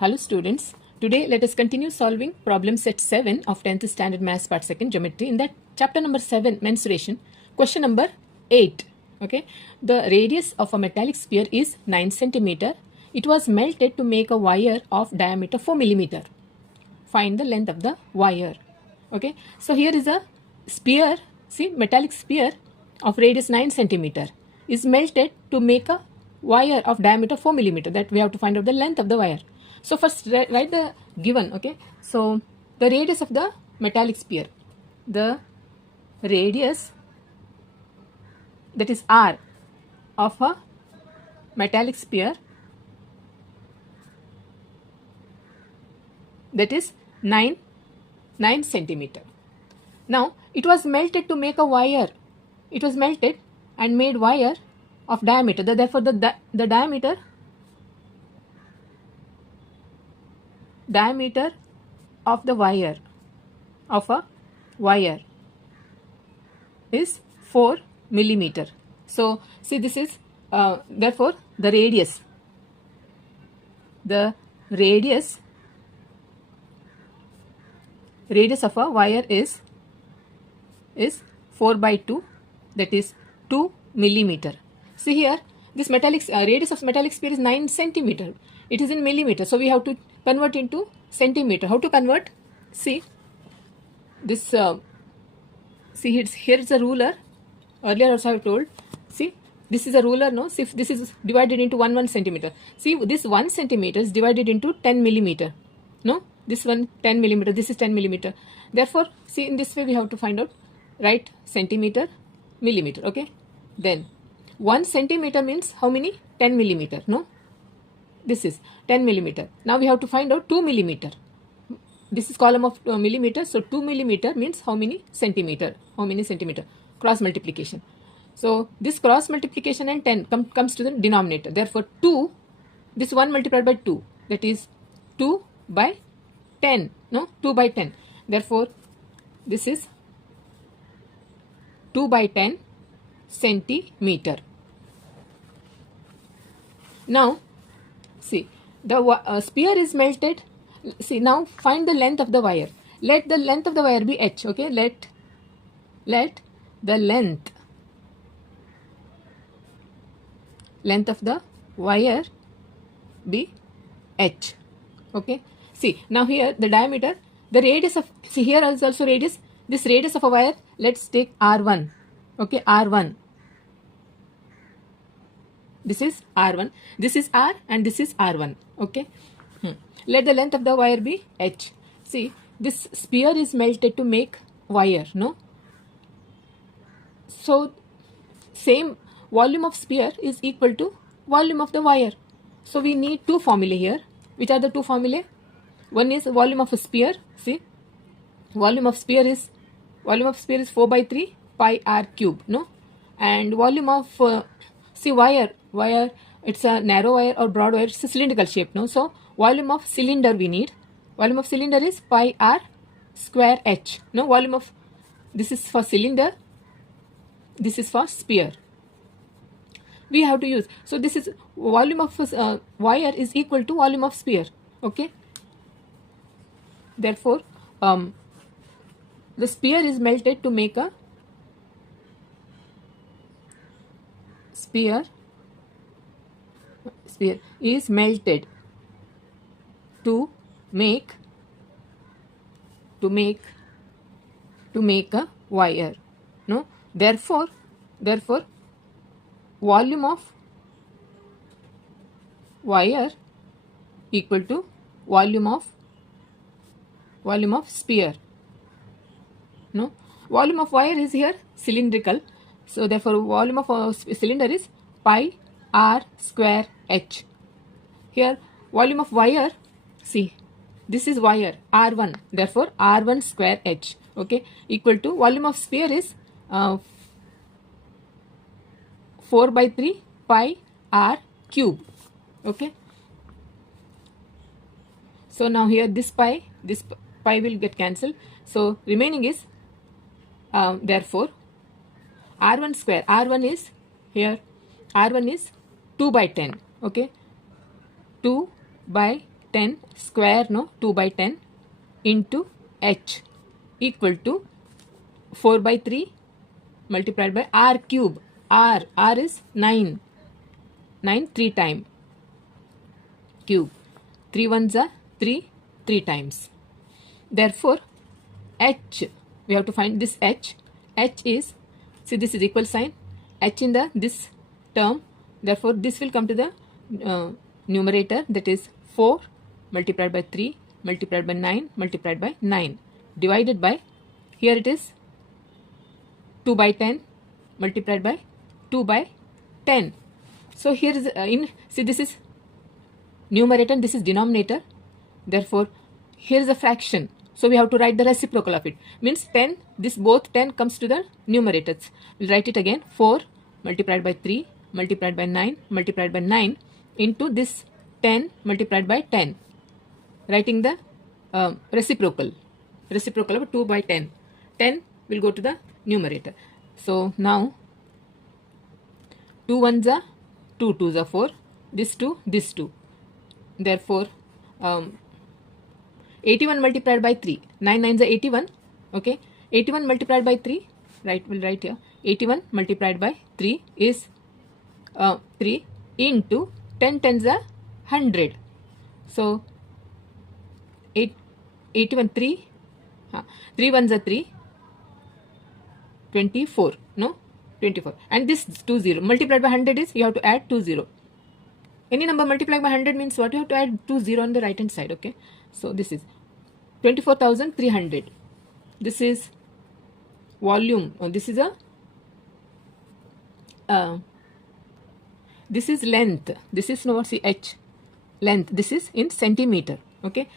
Hello students, today let us continue solving problem set 7 of 10th standard maths part 2nd geometry. In that chapter number 7 mensuration, question number 8. Okay, the radius of a metallic sphere is 9 centimeter. It was melted to make a wire of diameter 4 millimeter. Find the length of the wire. Okay, so here is a sphere, see, metallic sphere of radius 9 centimeter is melted to make a wire of diameter 4 millimeter. That we have to find out the length of the wire. So first write the given. Okay, so the radius of the metallic sphere, the radius, that is R, of a metallic sphere, that is 9 centimeter. Now it was melted to make a wire. It was melted and made wire of diameter. Therefore the diameter of the wire, of a wire, is 4 millimeter. So see, this is therefore the radius of a wire is 4 by 2, that is 2 millimeter. See here, this metallic radius of metallic sphere is 9 centimeter. It is in millimeter, so we have to convert into centimeter. How to convert? See, this see, here is a ruler. Earlier also I have told. See, this is a ruler. No, see, this is divided into 1 centimeter. See, this 1 centimeter is divided into 10 millimeter. No, this one 10 millimeter. This is 10 millimeter. Therefore, see, in this way we have to find out. Write centimeter, millimeter. Okay, then 1 centimeter means how many? 10 millimeter. No, this is 10 millimeter. Now we have to find out 2 millimeter. This is column of millimeter. So 2 millimeter means how many centimeter? How many centimeter? Cross multiplication. So this cross multiplication and 10 comes to the denominator. Therefore 2, this 1 multiplied by 2, that is 2 by 10. No, 2 by 10. Therefore this is 2 by 10 centimeter. Now see, the sphere is melted. See, now find the length of the wire. Let the length of the wire be h. Okay, let the length of the wire be h. Okay, see, now here the diameter, the radius of, see, here is also radius. This radius of a wire, let's take R1. Okay, R1. This is R1, this is R, and this is R1. Okay, let the length of the wire be h. See, this sphere is melted to make wire. No, so same volume of sphere is equal to volume of the wire. So we need two formulae here. Which are the two formulae? One is volume of a sphere. See, volume of sphere is 4 by 3 pi r cube. No, and volume of see, wire, it's a narrow wire or broad wire. It's a cylindrical shape. No, so volume of cylinder we need. Volume of cylinder is pi r square h. No, volume of, this is for cylinder, this is for sphere. We have to use, so this is volume of wire is equal to volume of sphere. Okay, therefore the sphere is melted to make a sphere is melted to make a wire. No, therefore volume of wire equal to volume of sphere. No, volume of wire is here cylindrical, so therefore volume of a cylinder is pi r square h. Here volume of wire, see, this is wire R1, therefore R1 square h. Okay, equal to volume of sphere is 4 by 3 pi r cube. Okay, so now here this pi will get cancelled, so remaining is therefore R1 square, R1 is here, R1 is 2 by 10. Okay, 2 by 10 square, no, 2 by 10 into h equal to 4 by 3 multiplied by r cube. R is 9. 9 3 time cube. 3 ones are 3 times. Therefore, h, we have to find this h. H is, see this is equal sign, h in this term. Therefore, this will come to the numerator, that is 4 multiplied by 3 multiplied by 9 multiplied by 9 divided by, here it is 2 by 10 multiplied by 2 by 10. So here is see this is numerator and this is denominator. Therefore, here is a fraction. So we have to write the reciprocal of it. Means 10, this both 10 comes to the numerators. We'll write it again. 4 multiplied by 3 multiplied by 9 multiplied by 9 into this 10 multiplied by 10. Writing the reciprocal of 2 by 10. 10 will go to the numerator. So now 2 ones are 2 twos are 4. This 2, this 2. Therefore, 81 multiplied by 3. 9 nines are 81. Okay. 81 multiplied by 3. Right, we'll write here. 81 multiplied by 3 is 3 into 10 tens are 100. So, 81 3. 3 ones are 3. 24. No? 24. And this 20. Multiplied by 100 is, you have to add 20. Any number multiplied by 100 means what? You have to add 20 on the right hand side. Okay. So this is 24,300. This is volume. This is this is length. This is no, see h. Length. This is in centimeter. Okay.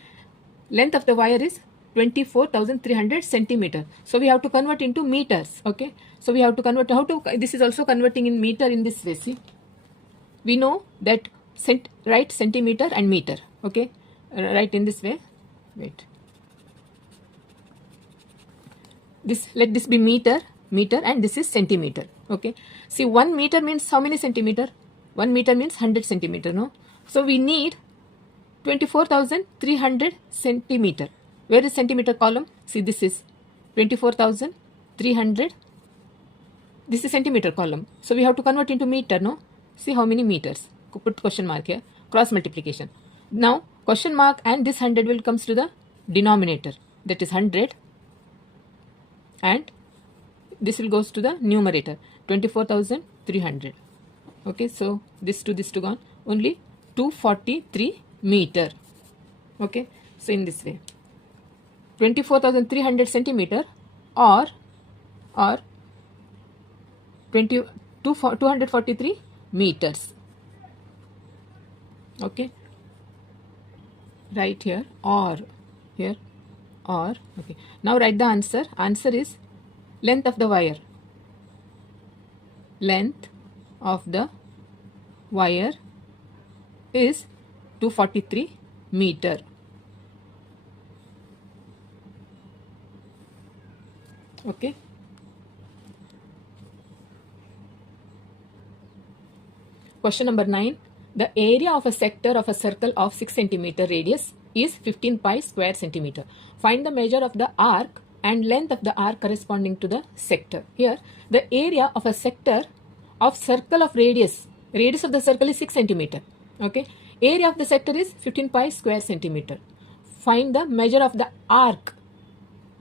Length of the wire is 24,300 centimeter. So we have to convert into meters. Okay. So we have to convert. How to? This is also converting in meter in this way. See. We know that write centimeter and meter. Okay. Write in this way. Wait. This, let this be meter, and this is centimeter. Okay. See, 1 meter means how many centimeter? 1 meter means 100 centimeter. No. So we need 24,300 centimeter. Where is centimeter column? See, this is 24,300. This is centimeter column. So we have to convert into meter. No. See how many meters. Put question mark here. Cross multiplication. Now question mark and this 100 will comes to the denominator. That is 100. And this will goes to the numerator. 24,300. Okay. So this to gone. Only 243 meter. Okay. So in this way. 24,300 centimeter or 243 meters. Okay. Right here or here or okay. Now write the answer. Answer is length of the wire. Length of the wire is 243 meter. Okay. Question number 9. The area of a sector of a circle of 6 centimeter radius is 15 pi square centimeter. Find the measure of the arc and length of the arc corresponding to the sector. Here, the area of a sector of circle of radius of the circle is 6 centimeter. Okay. Area of the sector is 15 pi square centimeter. Find the measure of the arc.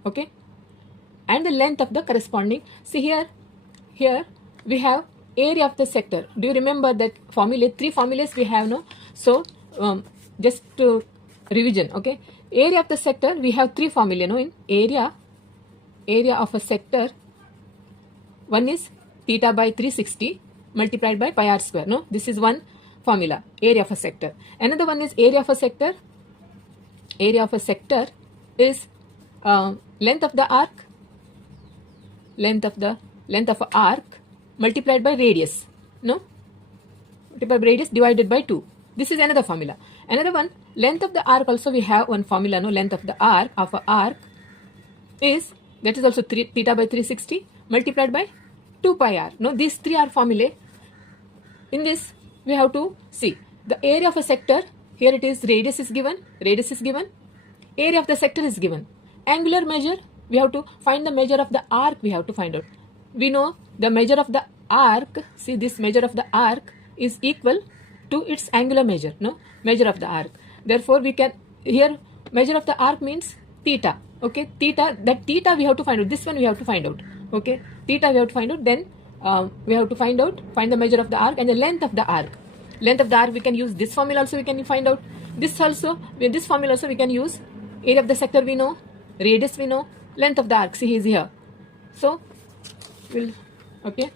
Okay. And the length of the corresponding. See here we have area of the sector. Do you remember that formula? 3 formulas we have, no? So just to revision. Okay. Area of the sector, we have 3 formula, no? In area of a sector, one is theta by 360 multiplied by pi r square. No, this is one formula. Area of a sector. Another one is area of a sector. Area of a sector is length of the arc. Length of an arc multiplied by radius. No, multiplied by radius divided by 2. This is another formula. Another one, length of the arc, also we have one formula. No, length of the arc is, that is also theta by 360 multiplied by 2 pi r. No, these 3 are formulae. In this we have to see the area of a sector. Here it is, radius is given, area of the sector is given. Angular measure, we have to find the measure of the arc, we have to find out. We know the measure of the arc, see this measure of the arc is equal to its angular measure, no? Measure of the arc. Therefore, we can, here measure of the arc means theta, okay? Theta, that theta we have to find out, this one we have to find out, okay? Theta we have to find out, then we have to find the measure of the arc and the length of the arc. Length of the arc, we can use this formula also, we can find out. This also, with this formula also we can use. Area of the sector we know, radius we know, length of the arc, see he is here. So, we'll, okay,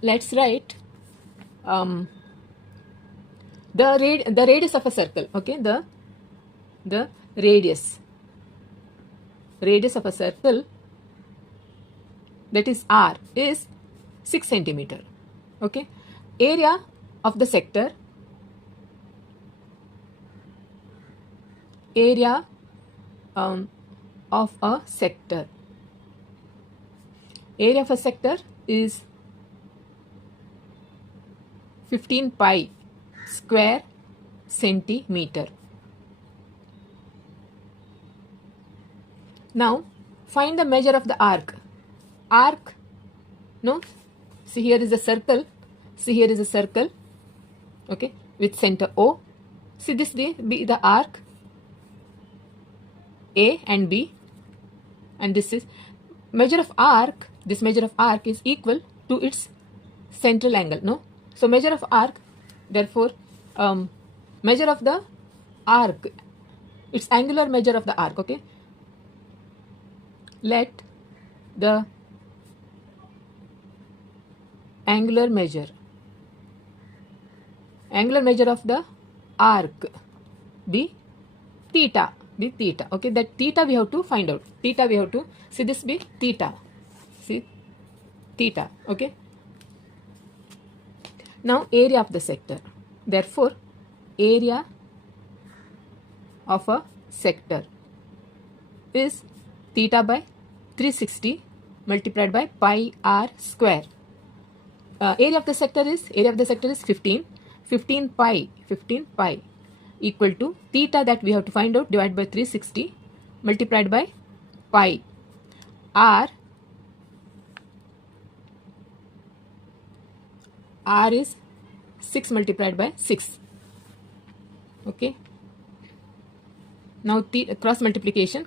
let's write the radius of a circle, okay, the radius of a circle, that is R, is 6 centimeter, okay. Area of the sector, area of a sector, area of a sector is 15 pi square centimeter. Now find the measure of the arc. Arc, no, see here is a circle, okay, with center O. See this be the arc A and B, and this is measure of arc. This measure of arc is equal to its central angle, no? So measure of arc, therefore measure of the arc, its angular measure of the arc, okay. Let the angular measure of the arc be theta, okay. That theta we have to find out. Theta we have to, see this be theta, see theta, okay. Now area of the sector, therefore area of a sector is theta by 360 multiplied by pi r square. Area of the sector is 15 pi equal to theta, that we have to find out, divided by 360 multiplied by pi r is 6 multiplied by 6, okay. Now cross multiplication,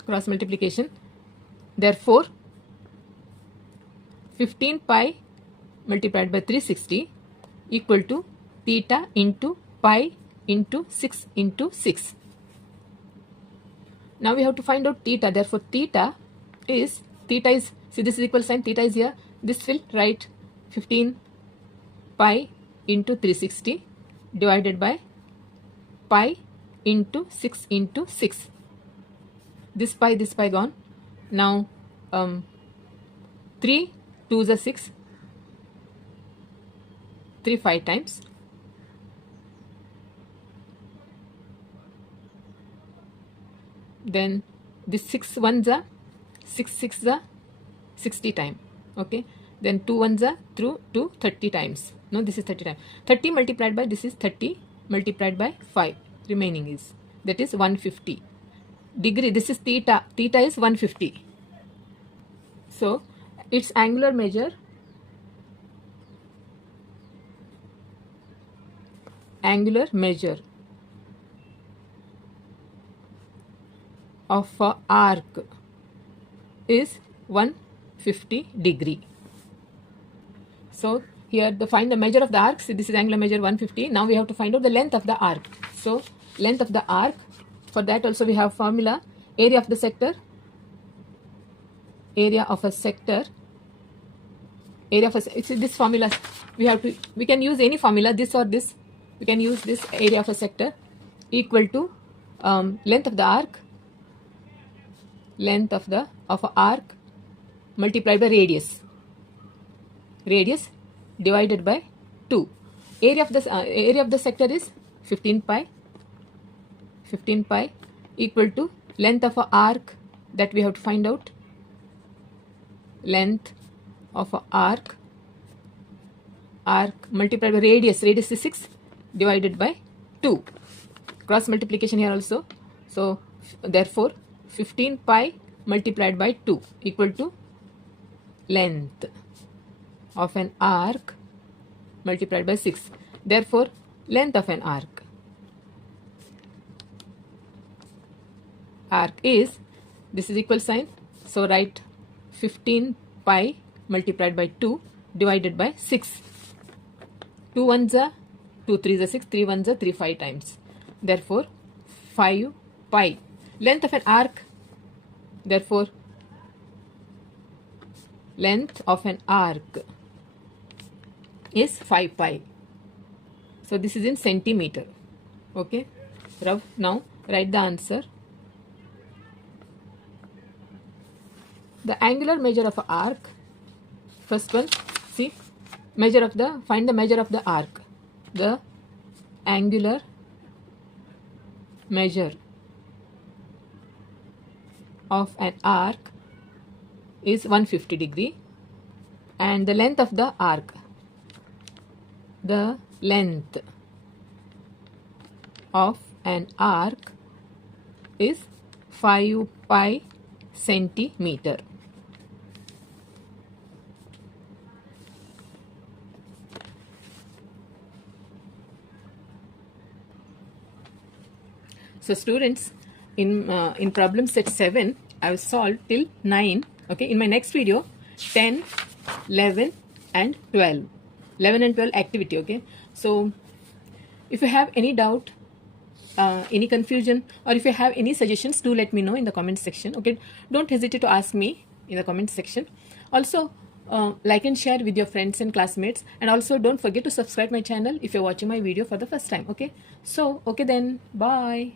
therefore 15 pi multiplied by 360 equal to theta into pi into 6 into 6. Now we have to find out theta, therefore theta is, see this is equal sign, theta is here, this will write 15 pi into 360 divided by pi into 6 into 6. This pi gone. Now 3 2s are 6, 3 5 times, then this 6 1s are 6 6s are 60 times, okay. Then 2 1s are through 2 30 times, no, this is 30 times, 30 multiplied by this is 30 multiplied by 5, remaining is, that is 150 degree. This is theta is 150. So its angular measure of a arc is 150 degree. So here find the measure of the arc. See, this is angular measure 150. Now we have to find out the length of the arc. So length of the arc, for that also we have formula, area of the sector, see this formula we can use any formula, this or this, we can use this, area of a sector equal to length of the arc, of a arc multiplied by radius divided by 2. Area of the sector is 15 pi equal to length of a arc, that we have to find out, length of a arc multiplied by radius is 6 divided by 2. cross multiplication here also. So therefore 15 pi multiplied by 2 equal to length of an arc multiplied by 6. Therefore length of an arc is, this is equal sign, so write 15 pi multiplied by 2 divided by 6. 2 ones are 2 3s are 6, 3 ones are 3 5 times. Therefore 5 pi. Length of an arc, therefore length of an arc is 5 pi. So this is in centimeter. Okay, now write the answer. The angular measure of an arc, first one, see, find the measure of the arc. The angular measure of an arc is 150 degree, and the length of the arc, the length of an arc is 5 pi centimeter. So students, in problem set 7 I have solved till 9. Okay, in my next video 10, 11 and 12, 11 and 12 activity. Okay, so if you have any doubt, any confusion, or if you have any suggestions, do let me know in the comment section. Okay, don't hesitate to ask me in the comment section. Also like and share with your friends and classmates, and also don't forget to subscribe my channel if you're watching my video for the first time. Okay, so okay then, bye.